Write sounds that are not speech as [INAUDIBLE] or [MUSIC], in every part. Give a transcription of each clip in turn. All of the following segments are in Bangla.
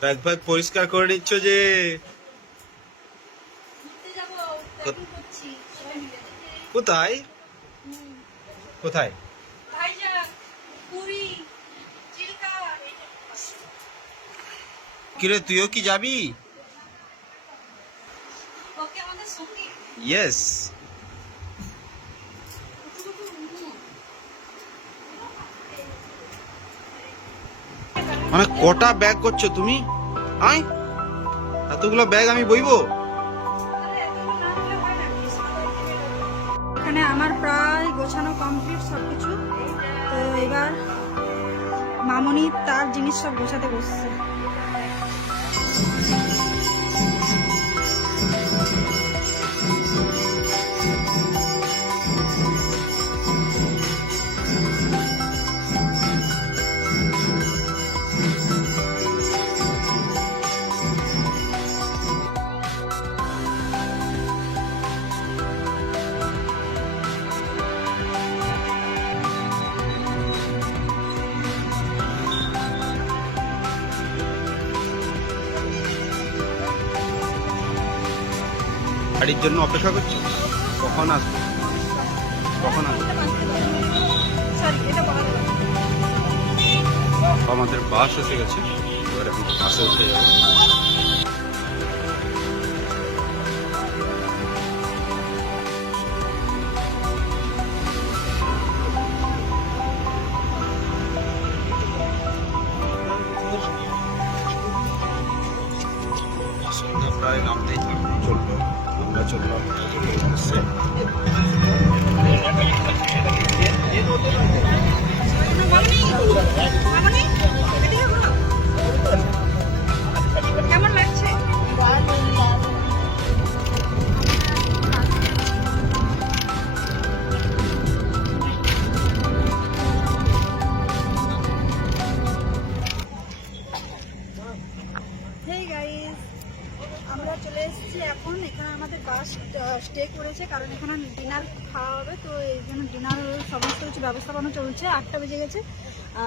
ব্যাগ ফ্যাগ পরিষ্কার করে নিচ্ছ যে? কোথায়? কোথায়? কিরে তুইও কি যাবি? ইয়েস মানে কটা ব্যাগ করছ তুমি? আয়, এতগুলো ব্যাগ আমি বইবো? এখানে আমার প্রায় গোছানো কমপ্লিট সব কিছু তো এবার মামনি তার জিনিস সব গোছাতে বসছে। গাড়ির জন্য অপেক্ষা করছি। কখন আসবে? কখন আসবে। আমাদের বাস এসে গেছে। এবার এখন বাসে উঠে যাব। ちょっとなってんですね。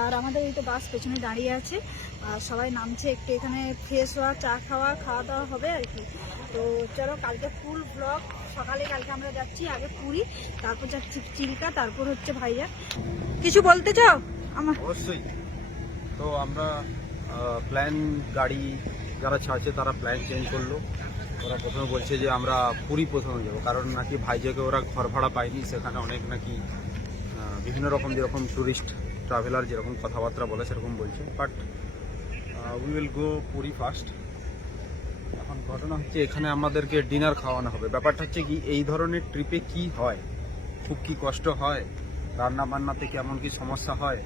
আর আমাদের এই তো বাস পেছনে দাঁড়িয়ে আছে। আর সবাই নামছে একটু এখানে ফ্রেশ হওয়া, চা খাওয়া খাওয়া দাওয়া হবে আর কি। তো চলো কালকে ফুল ব্লগ সকালে কালকে আমরা যাচ্ছি আগে পুরী, তারপর যাচ্ছি চিল্কা, তারপর হচ্ছে ভাইয়া। কিছু বলতে চাও? আমার অবশ্যই। তো আমরা প্ল্যান গাড়ি যারা ছাড়ছে তারা প্ল্যান চেঞ্জ করল। ওরা প্রথমে বলছে যে আমরা পুরী প্রথমে যাব, কারণ নাকি ভাইজাকে ওরা ঘর ভাড়া পায়নি, সেখানে অনেক নাকি বিভিন্ন রকম যেরকম ট্যুরিস্ট ট্রাভেলার যেরকম কথাবার্তা বলে, সেরকম বলছে। But we will go Puri first এখন ঘটনা হচ্ছে, এখানে আমাদেরকে ডিনার খাওয়ানো হবে। ব্যাপারটা হচ্ছে কি, এই ধরনের ট্রিপে কি হয়? খুব কি কষ্ট হয়? রান্না বান্নাতে কেমন কি সমস্যা হয়?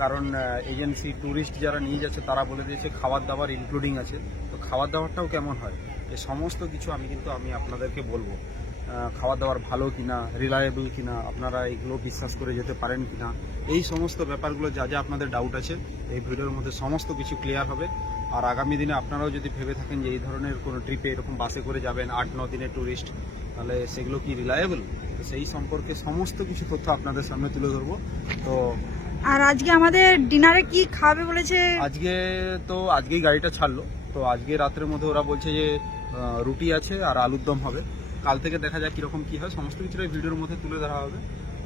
কারণ এজেন্সি ট্যুরিস্ট যারা নিয়ে যাচ্ছে, তারা বলে দিয়েছে খাবার দাবার ইনক্লুডিং আছে। তো খাবার দাবারটাও কেমন হয়? এ সমস্ত কিছু আমি কিন্তু, আমি আপনাদেরকে বলব। খাবার দাবার ভালো কিনা রিলায়েবল কিনা আপনারা এগুলো বিশ্বাস করে যেতে পারেন কিনা এই সমস্ত ব্যাপারগুলো যা যা আপনাদের ডাউট আছে এই ভিডিওর মধ্যে সমস্ত কিছু ক্লিয়ার হবে। আর আগামী দিনে আপনারাও যদি ভেবে থাকেন যে এই ধরনের কোনো ট্রিপে এরকম বাসে করে যাবেন আট ন দিনের ট্যুরিস্ট তাহলে সেগুলো কি রিলায়েবল তো সেই সম্পর্কে সমস্ত কিছু তথ্য আপনাদের সামনে তুলে ধরবো। তো আর আজকে আমাদের ডিনারে কি খাবে বলেছে? আজকে তো আজকেই গাড়িটা ছাড়লো। তো আজকে রাতের মধ্যে ওরা বলছে যে রুটি আছে আর আলুর দম হবে। কাল থেকে দেখা যায় কীরকম কী হয়। সমস্ত কিছুটা এই ভিডিওর মধ্যে তুলে ধরা হবে।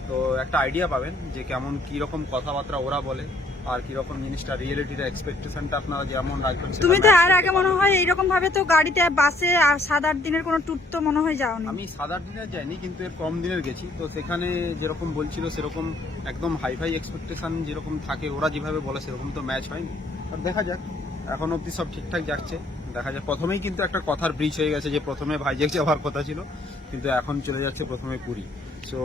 তো একটা আইডিয়া পাবেন যে কেমন কীরকম কথাবার্তা ওরা বলে আর কীরকম জিনিসটা রিয়েলিটিটা এক্সপেকটেশনটা আপনারা যেমন রাখবেন তুমি তো আর আগে মনে হয় এইরকম ভাবে তো গাড়িতে বাসে আর সাত আট দিনের কোনো ট্যুর তো মনে হয় যাওনি। আমি সাত আট দিনের যাইনি কিন্তু এর কম দিনের গেছি। তো সেখানে যেরকম বলছিল সেরকম একদম হাইফাই এক্সপেকটেশন যেরকম থাকে ওরা যেভাবে বলে সেরকম তো ম্যাচ হয়নি। আর দেখা যাক এখন অবধি সব ঠিকঠাক যাচ্ছে। দেখা যাক প্রথমেই কিন্তু একটা কথার ব্রিজ হয়ে গেছে যে প্রথমে ভাইজ্যাক যাওয়ার কথা ছিল, কিন্তু এখন চলে যাচ্ছে প্রথমে পুরী সো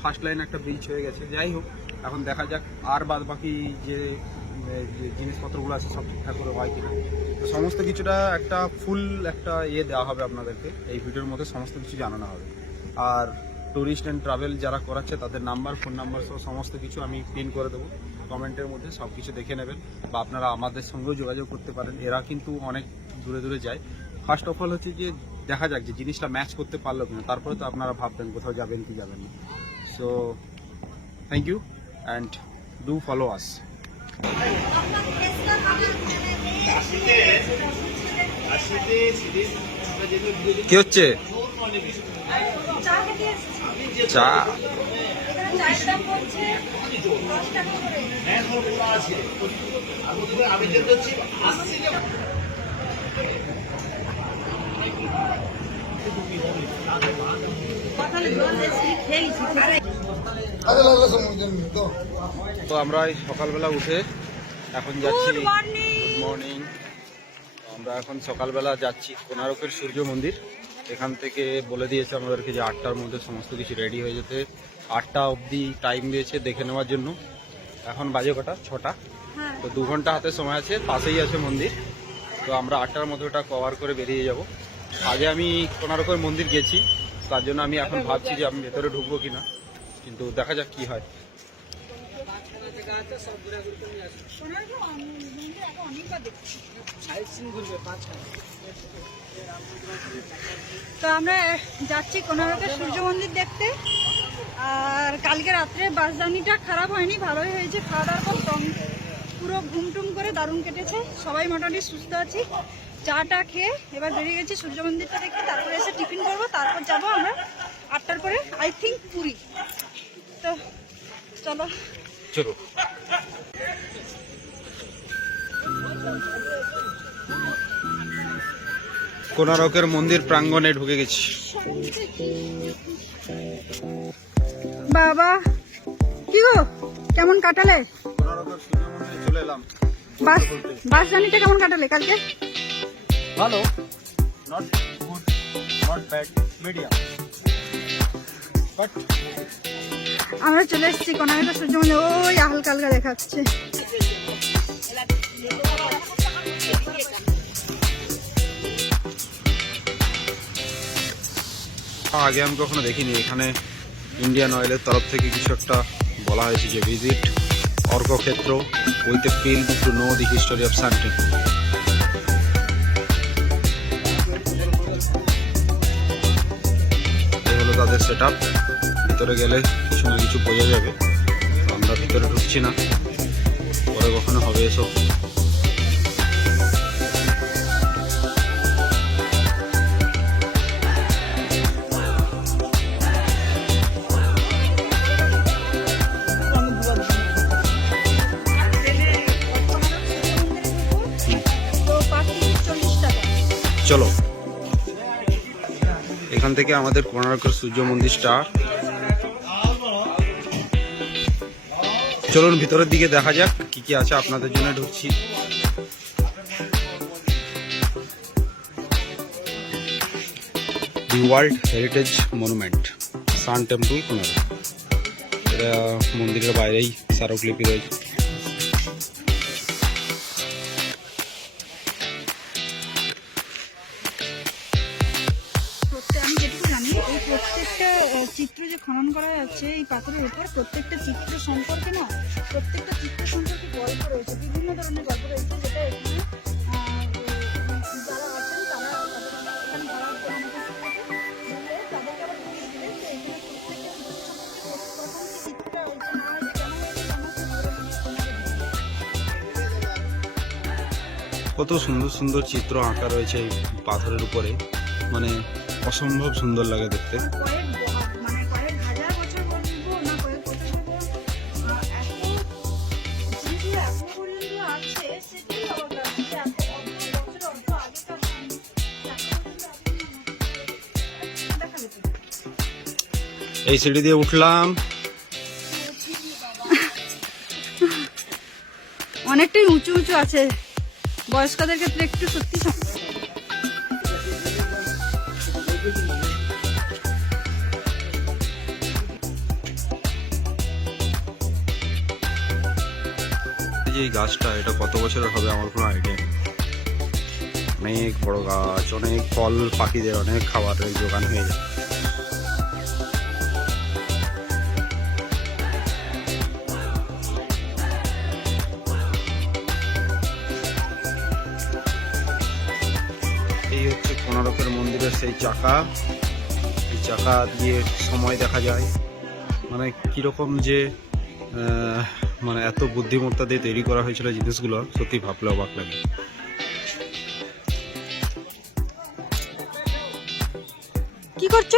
ফার্স্ট লাইন একটা ব্রিজ হয়ে গেছে। যাই হোক, এখন দেখা যাক আর বাদ বাকি যে জিনিসপত্রগুলো আছে সব ঠিকঠাক করে হয় কিনা। তো সমস্ত কিছুটা একটা ফুল একটা ইয়ে দেওয়া হবে আপনাদেরকে। এই ভিডিওর মধ্যে সমস্ত কিছু জানানো হবে। আর ট্যুরিস্ট অ্যান্ড ট্রাভেল যারা করাচ্ছে, তাদের নাম্বার ফোন নাম্বার সহ সমস্ত কিছু আমি পিন করে দেবো। কমেন্টের মধ্যে সব কিছু দেখে নেবেন। বা আপনারা আমাদের সঙ্গেও যোগাযোগ করতে পারেন। এরা কিন্তু অনেক দূরে দূরে যায়। ফার্স্ট অফ অল হচ্ছে যে দেখা যাক যে জিনিসটা ম্যাচ করতে পারল কিনা। তারপরে তো আপনারা ভাববেন কোথাও যাবেন কি যাবেন না। So thank you and do follow us কি হচ্ছে? চা। খেতে তো আমরা সকালবেলা উঠে এখন যাচ্ছি গুড মর্নিং মর্নিং আমরা এখন সকালবেলা যাচ্ছি কোনারকের সূর্য মন্দির। এখান থেকে বলে দিয়েছে আমাদেরকে যে আটটার মধ্যে সমস্ত কিছু রেডি হয়ে যেতে। আটটা অবধি টাইম দিয়েছে দেখে নেওয়ার জন্য। এখন বাজে কটা? ছটা। হ্যাঁ। তো দু ঘণ্টা হাতে সময় আছে পাশেই আছে মন্দির। তো আমরা আটটার মধ্যে ওটা কভার করে বেরিয়ে যাব। আগে আমি কোনারকের মন্দির গেছি, তার জন্য আমি এখন ভাবছি যে আমি ভেতরে ঢুকবো কিনা, কিন্তু দেখা যাক কি হয়। তো আমরা যাচ্ছি কোনারকের সূর্য মন্দির দেখতে। আর কালকে রাত্রে বাস জার্নিটা খারাপ হয়নি, ভালোই হয়েছে, খাওয়া দাওয়ার পর পুরো ঘুমটুম করে দারুণ কেটেছে। সবাই মোটামুটি সুস্থ আছি। চাটা খেয়ে এবার বেরিয়ে গেছি সূর্য মন্দিরটা দেখে তারপরে এসে টিফিন করব তারপর যাব আমরা আটটার পরে আই থিঙ্ক পুরী। তো চলো। চলো। কোনারকের মন্দির প্রাঙ্গণে ঢুকে গেছি। বাবা কি গো? কেমন কাটালে? চলে এলাম বাস বাস জার্নিটা কেমন কাটালে কালকে? ভালো। Not good not bad medium but আমরা চলে এসেছি কোনারকের সূর্য মন্দির ওই হালকা হালকা দেখাচ্ছে। আগে আমি কখনো দেখিনি। এখানে ইন্ডিয়ান অয়েলের তরফ থেকে কিছু একটা বলা হয়েছে যে visit Arkakshetra with a field to know the history of sun temple এই হলো তাদের সেট আপ ভিতরে গেলে কিছু না কিছু বোঝা যাবে। আমরা ভিতরে ঢুকছি না। পরে কখনো হবে এসব। চলো। এখান থেকে আমাদের কোনারকের সূর্য মন্দির স্টার। চলুন ভিতরের দিকে দেখা যাক কি কি আছে, আপনাদের জন্য ঢুকছি। The world heritage monument, sun temple Konark এটা মন্দিরের বাইরেই স্মারকলিপি রয়েছে। পাথরের উপর প্রত্যেকটা চিত্র সম্পর্কে না প্রত্যেকটা চিত্র সম্পর্কে গল্প রয়েছে বিভিন্ন ধরনের গল্প রয়েছে যেটা এখানে যারা আছেন তারা কত সুন্দর সুন্দর চিত্র আঁকা রয়েছে এই পাথরের উপরে। মানে অসম্ভব সুন্দর লাগে দেখতে। এই সিঁড়ি দিয়ে উঠলাম। অনেকটাই উঁচু উঁচু আছে। বয়স্কদের ক্ষেত্রে একটু সত্যি যে এই গাছটা এটা কত বছরের হবে আমার কোনো আইডিয়া নেই। অনেক বড় গাছ অনেক ফল পাখিদের অনেক খাবারের যোগান হয়ে যায় সেই চাকা, এই চাকা দিয়ে সময় দেখা যায়। মানে কীরকম যে মানে এত বুদ্ধিমত্তা দিয়ে তৈরি করা হয়েছিল জিনিসগুলো, সত্যি ভাবলে অবাক লাগে। কি করছ?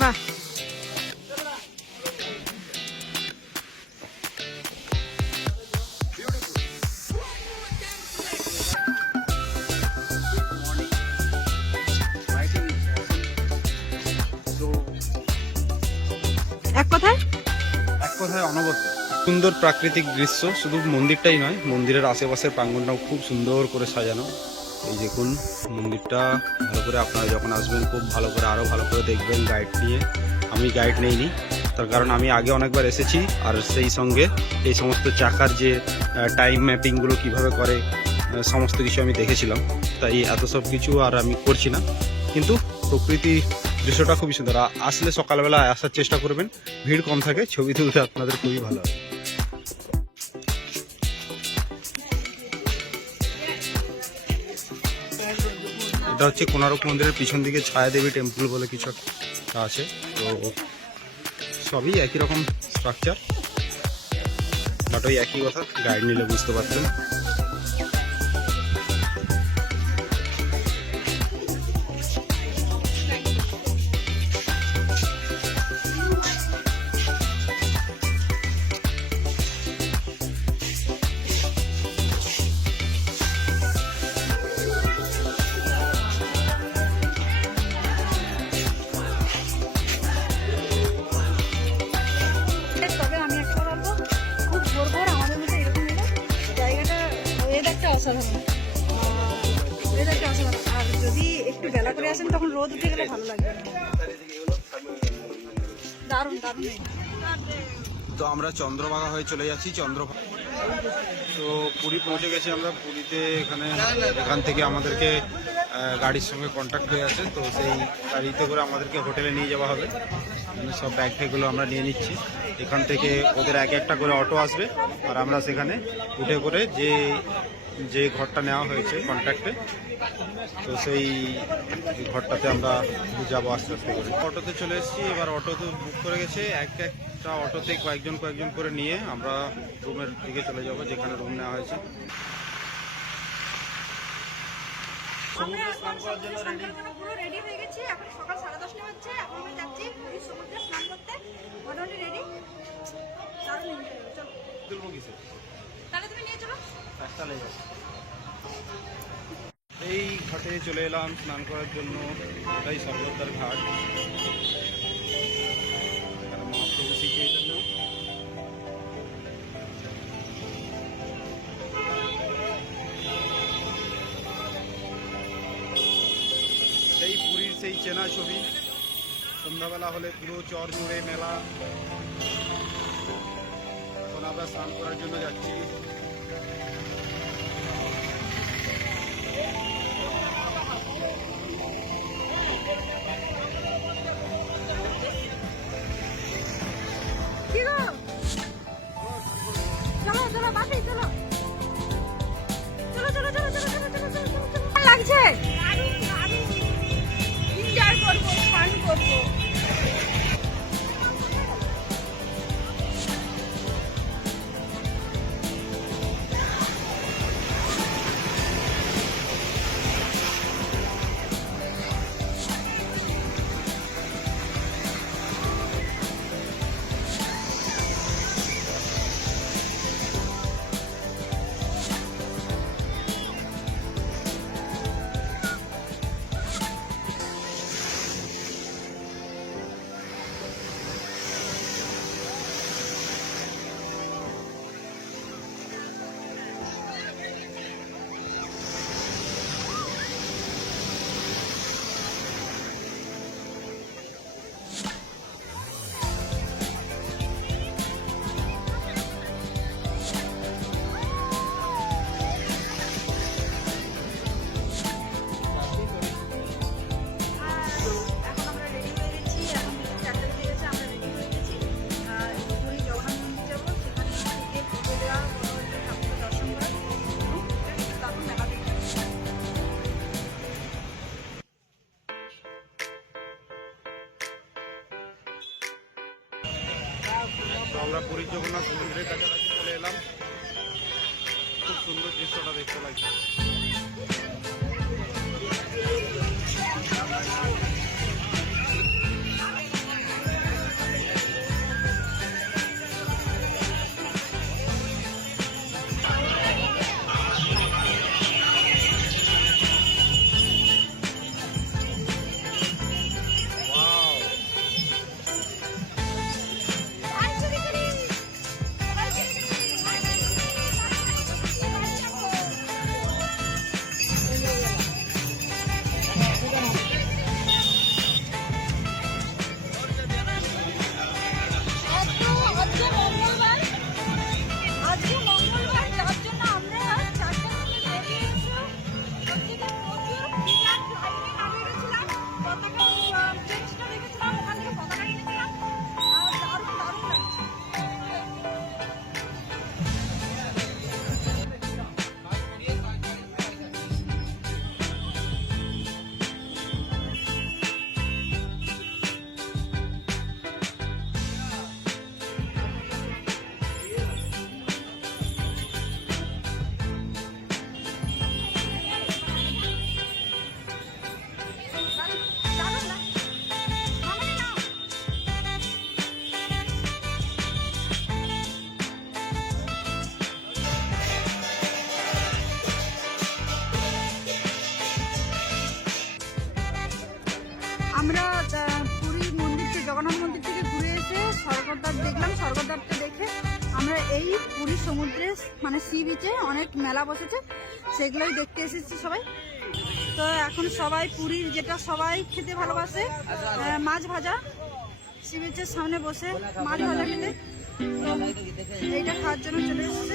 বাহ। অনবদ্য সুন্দর প্রাকৃতিক দৃশ্য, শুধু মন্দিরটাই নয়, মন্দিরের আশেপাশের প্রাঙ্গণটাও খুব সুন্দর করে সাজানো। এই দেখুন, মন্দিরটা ভালো করে আপনারা যখন আসবেন, খুব ভালো করে আরও ভালো করে দেখবেন গাইড নিয়ে। আমি গাইড নেইনি, তার কারণ আমি আগে অনেকবার এসেছি, আর সেই সঙ্গে এই সমস্ত চাকার যে টাইম ম্যাপিংগুলো কীভাবে করে সমস্ত কিছু আমি দেখেছিলাম। তাই এত সব কিছু আর আমি করছি না। কিন্তু প্রকৃতি দৃশ্যটা খুবই সুন্দর। আসলে সকালবেলা আসার চেষ্টা করবেন। ভিড় কম থাকে, ছবি তুলতে আপনাদের খুবই ভালো হবে এটা হচ্ছে কোনারক মন্দিরের পিছন দিকে ছায়া দেবী টেম্পল বলে কিছু একটা আছে। তো সবই একই রকম স্ট্রাকচার বাট ওই একই কথা গাইড নিলে বুঝতে পারতেন। তো আমরা চন্দ্রভাগা হয়ে চলে যাচ্ছি, চন্দ্রভাগা। তো পুরী পৌঁছে গেছি আমরা, পুরীতে এখানে এখান থেকে আমাদেরকে গাড়ির সঙ্গে কন্ট্যাক্ট হয়ে আছে, তো সেই গাড়িতে করে আমাদেরকে হোটেলে নিয়ে যাওয়া হবে। সব ব্যাগ ফ্যাগগুলো আমরা নিয়ে নিচ্ছি। এখান থেকে ওদের এক একটা করে অটো আসবে, আর আমরা সেখানে উঠে করে যে যে ঘরটা নেওয়া হয়েছে কন্ট্যাক্টে তো সেই ঘরটাতে আমরা যাব আস্তে আস্তে করে। অটোতে চলে এসেছি, এবার অটো তো বুক করে গেছে, এক একটা অটোতে কয়েকজন কয়েকজন করে নিয়ে আমরা রুমের দিকে চলে যাব, যেখানে রুম নেওয়া হয়েছে। হয়ে তাহলে তুমি নিয়ে চলো। এই ঘাটে চলে এলাম স্নান করার জন্য। এটাই সর্বদার ঘাট। এখানে মহাপ্রভু শ্রী চৈতন্য সেই পুরীর সেই চেনা ছবি। সন্ধ্যাবেলা হলে পুরো চর জুড়ে মেলা। এখন আমরা স্নান করার জন্য যাচ্ছি। বিচে অনেক মেলা বসেছে, সেগুলোই দেখতে এসেছি সবাই। তো এখন সবাই পুরীর যেটা সবাই খেতে ভালোবাসে মাছ ভাজা সি বিচের সামনে বসে মাছ ভাজা খেতে। এইটা খাওয়ার জন্য চলে এসেছে।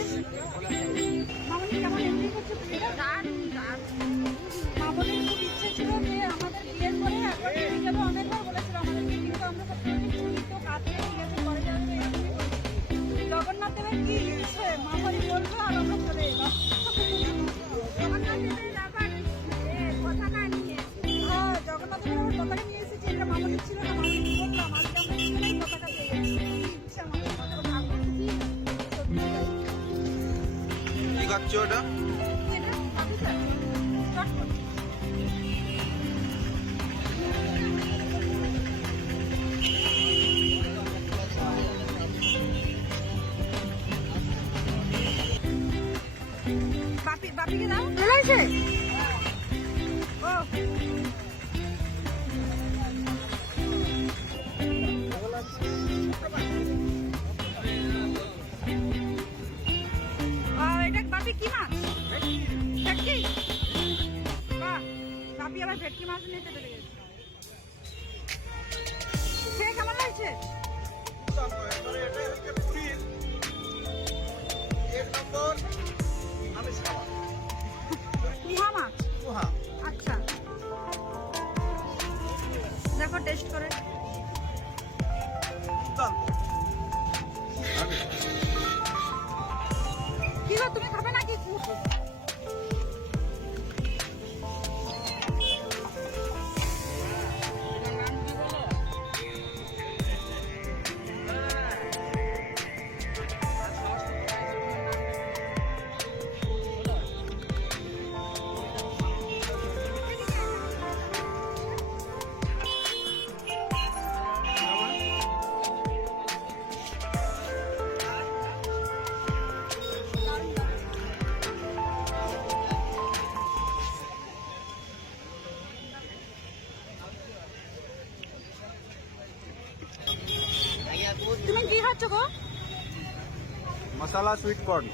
মশলা সুইট কর্ন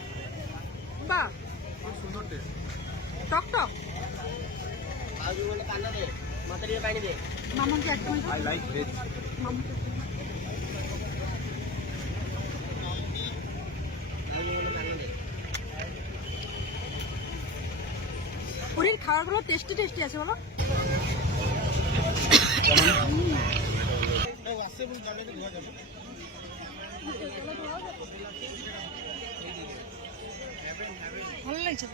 বাহ। সুন্দর টেস্ট টক টক। মামনকে একটা আই টেস্টি টেস্টি আছে বলো। আসছে ভালো লাগছে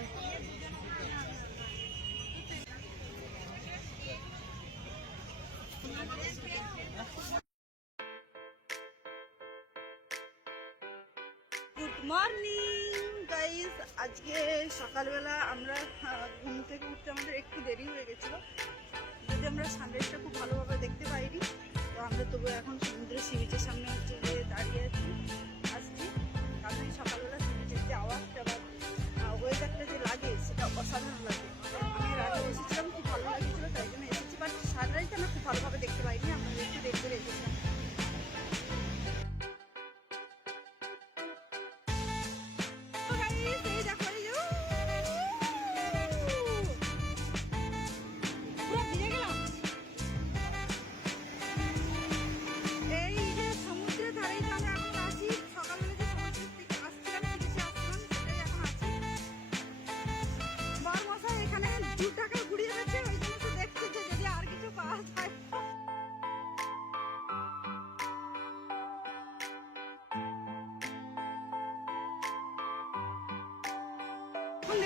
গুড মর্নিং গাইস আজকে সকালবেলা আমরা ঘুম থেকে উঠতে আমাদের একটু দেরি হয়ে গেছিল। যদি আমরা সানরাইজটা খুব ভালোভাবে দেখতে পাইনি তো আমরা তবু এখন সমুদ্রের সি বিচের সামনে হচ্ছে যে দাঁড়িয়ে আছি, আসছি। কারণ সকালবেলা সি বিচের যে আওয়াজটা বা ওয়েদারটা যে লাগে, সেটা অসাধারণ লাগে। আমি এসেছিলাম খুব ভালো লাগছিল, তাই জন্য এসেছি। বাট সানরাইজটা আমরা খুব ভালোভাবে দেখতে পাইনি, আমরা একটু দেখতে এসেছিলাম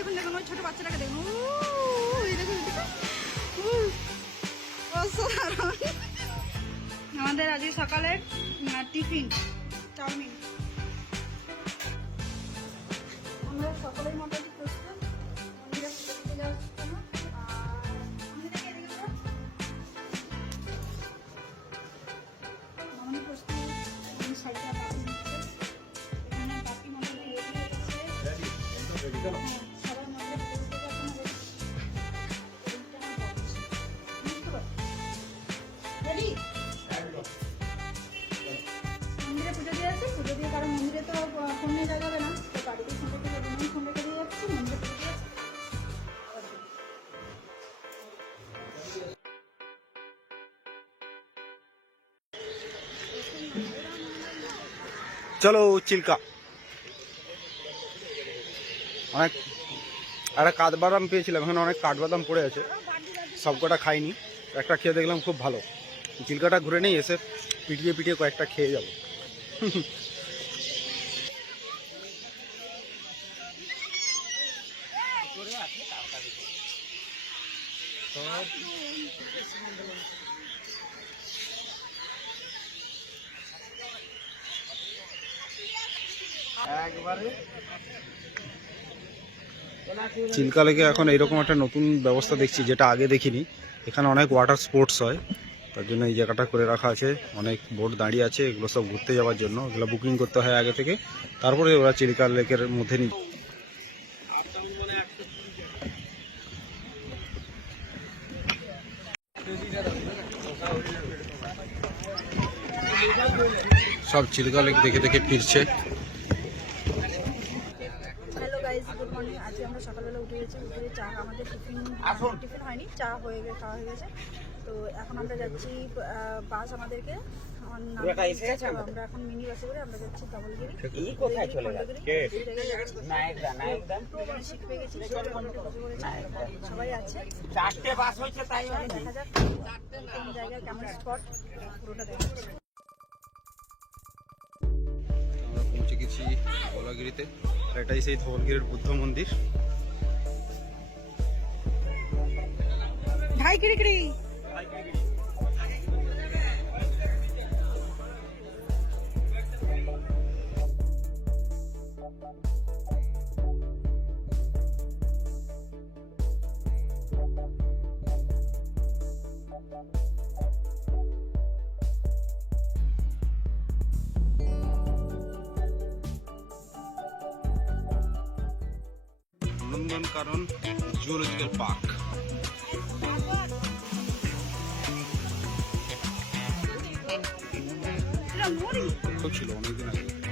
দেখুন দেখুন ওই ছোট বাচ্চাটাকে দেখুন। দেখুন। আমাদের আজকে সকালের টিফিন চাউমিন। আমরা সকালের মোটামুটি প্রস্তুত। চলো চিল্কা। অনেক একটা কাঠবাদাম পেয়েছিলাম এখানে অনেক কাঠবাদাম পড়ে আছে। সবকটা খাইনি একটা খেয়ে দেখলাম খুব ভালো। চিল্কাটা ঘুরে নেই এসে পিটিয়ে পিটিয়ে কয়েকটা খেয়ে যাব। [LAUGHS] চিল্কা লেকে এখন এইরকম একটা নতুন ব্যবস্থা দেখছি, যেটা আগে দেখিনি। এখানে অনেক ওয়াটার স্পোর্টস হয়, তার জন্য এই জায়গাটা করে রাখা আছে। অনেক বোট দাঁড়িয়ে আছে, এগুলো সব ঘুরতে যাওয়ার জন্য। এগুলো বুকিং করতে হয় আগে থেকে। তারপরে ওরা চিল্কা লেকের মধ্যে নিয়ে সব চিল্কা লেক দেখে দেখে ফিরছে হ্যালো গাইজ গুড মর্নিং আজকে আমরা সকালবেলা উঠে চা আমাদের টিফিন টিফিন হয়নি চা হয়ে গে খাওয়া হয়ে গেছে। তো এখন আমরা যাচ্ছি বাস আমাদেরকে। আমার গেছে এখন মিনি বাসে করে আমরা যাচ্ছি ধবলগিরি। এই কোথায় চলে গেছি? সবাই আছে। চারটে বাস হয়েছে তাই দেখা যাক। কোন জায়গায় কেমন স্পট পুরোটা দেখা যাচ্ছে। আমরা পৌঁছে গেছি ধবলাগিরিতে। এটাই সেই ধবলগিরির বুদ্ধ মন্দির। ঢাই কিরিকিরি নন্দন কারণ জুলজিক্যাল পার্ক ছিল অনেকদিন আগে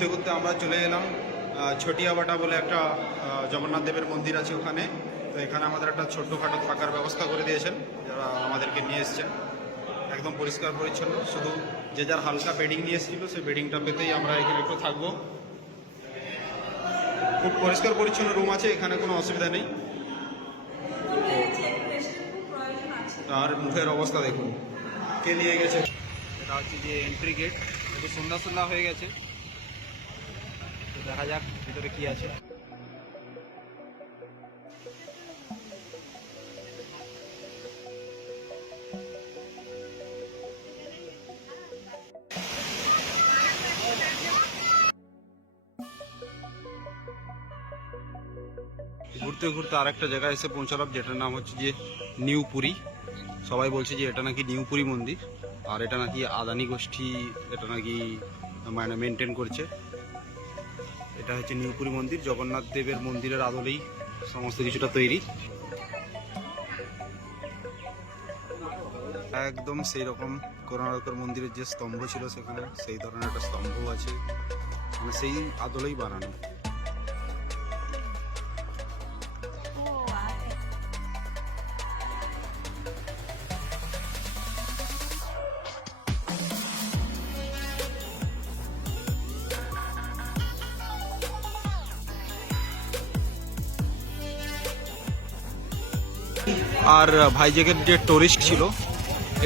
ঘুরতে ঘুরতে আমরা চলে এলাম ছটিয়াবাটা বলে একটা জগন্নাথ দেবের মন্দির আছে ওখানে। তো এখানে আমাদের একটা ছোট্টখাটো থাকার ব্যবস্থা করে দিয়েছেন, যারা আমাদেরকে নিয়ে এসছেন। একদম পরিষ্কার পরিচ্ছন্ন, শুধু যে যার হালকা বেডিং নিয়ে এসেছিল, সেই বেডিংটা পেতেই আমরা এখানে একটু থাকব। খুব পরিষ্কার পরিচ্ছন্ন রুম আছে, এখানে কোনো অসুবিধা নেই। তার মুখের অবস্থা দেখুন। কে নিয়ে গেছে? এটা হচ্ছে যে এন্ট্রি গেট একটু সন্ধ্যা সন্ধ্যা হয়ে গেছে। দেখা যাক ভিতরে কি আছে। ঘুরতে ঘুরতে আরেকটা জায়গায় এসে পৌঁছালাম, যেটার নাম হচ্ছে যে নিউ পুরী সবাই বলছে যে এটা নাকি নিউ পুরী মন্দির, আর এটা নাকি আদানি গোষ্ঠী, এটা নাকি মানে মেনটেন করছে। এটা হচ্ছে নিউপুরি মন্দির, জগন্নাথ দেবের মন্দিরের আদলেই সমস্ত কিছুটা তৈরি। একদম সেই রকম করোনারকর মন্দিরের যে স্তম্ভ ছিল সেখানে সেই ধরনের একটা স্তম্ভ আছে। মানে সেই আদলেই বানানো। আর ভাইজ্যাগের যে টুরিস্ট ছিল,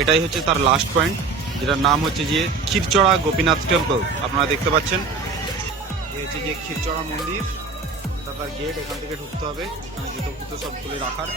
এটাই হচ্ছে তার লাস্ট পয়েন্ট যেটার নাম হচ্ছে যে ক্ষীরচড়া গোপীনাথ টেম্পল আপনারা দেখতে পাচ্ছেন এই হচ্ছে যে ক্ষীরচড়া মন্দির তার গেট এখান থেকে ঢুকতে হবে জুতো ফুতো সব খুলে রাখার।